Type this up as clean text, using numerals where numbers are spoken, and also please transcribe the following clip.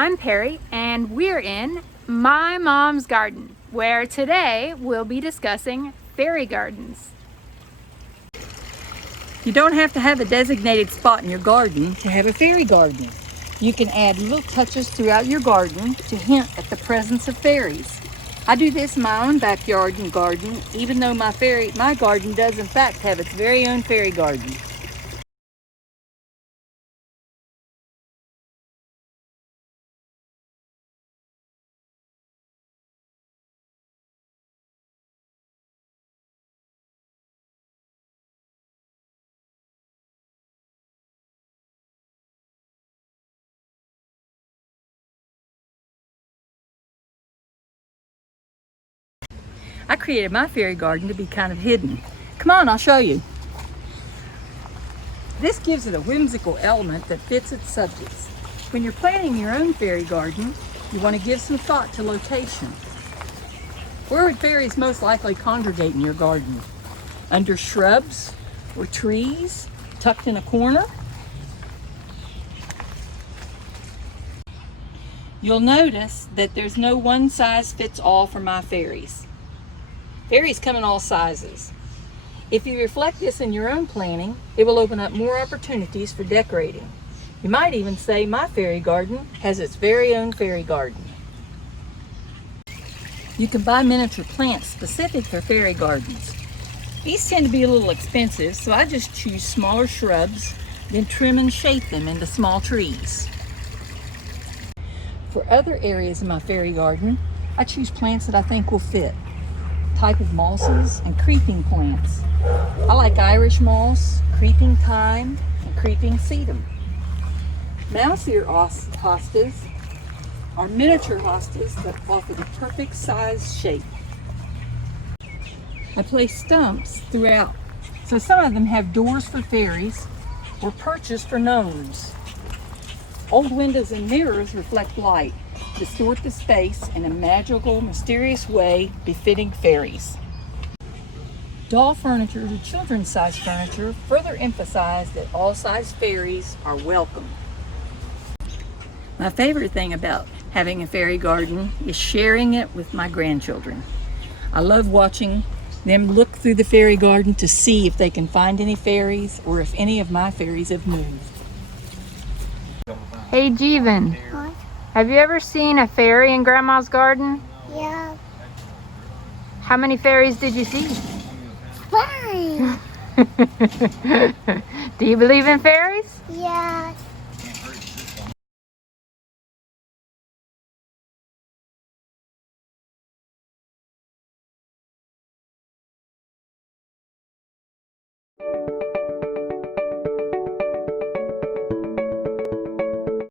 I'm Peri, and we're in my mom's garden, where today we'll be discussing fairy gardens. You don't have to have a designated spot in your garden to have a fairy garden. You can add little touches throughout your garden to hint at the presence of fairies. I do this in my own backyard and garden, even though my garden does in fact have its very own fairy garden. I created my fairy garden to be kind of hidden. Come on, I'll show you. This gives it a whimsical element that fits its subjects. When you're planning your own fairy garden, you want to give some thought to location. Where would fairies most likely congregate in your garden? Under shrubs or trees, tucked in a corner? You'll notice that there's no one size fits all for my fairies. Fairies come in all sizes. If you reflect this in your own planning, it will open up more opportunities for decorating. You might even say my fairy garden has its very own fairy garden. You can buy miniature plants specific for fairy gardens. These tend to be a little expensive, so I just choose smaller shrubs, then trim and shape them into small trees. For other areas of my fairy garden, I choose plants that I think will fit. Type of mosses and creeping plants. I like Irish moss, creeping thyme, and creeping sedum. Mouse ear hostas are miniature hostas that offer the perfect size shape. I place stumps throughout, so some of them have doors for fairies or perches for gnomes. Old windows and mirrors reflect light, distort the space in a magical, mysterious way befitting fairies. Doll furniture to children's size furniture further emphasize that all size fairies are welcome. My favorite thing about having a fairy garden is sharing it with my grandchildren. I love watching them look through the fairy garden to see if they can find any fairies or if any of my fairies have moved. Hey Jeevan, What? have you ever seen a fairy in Grandma's garden? Yeah. How many fairies did you see? 5. Do you believe in fairies? Yes.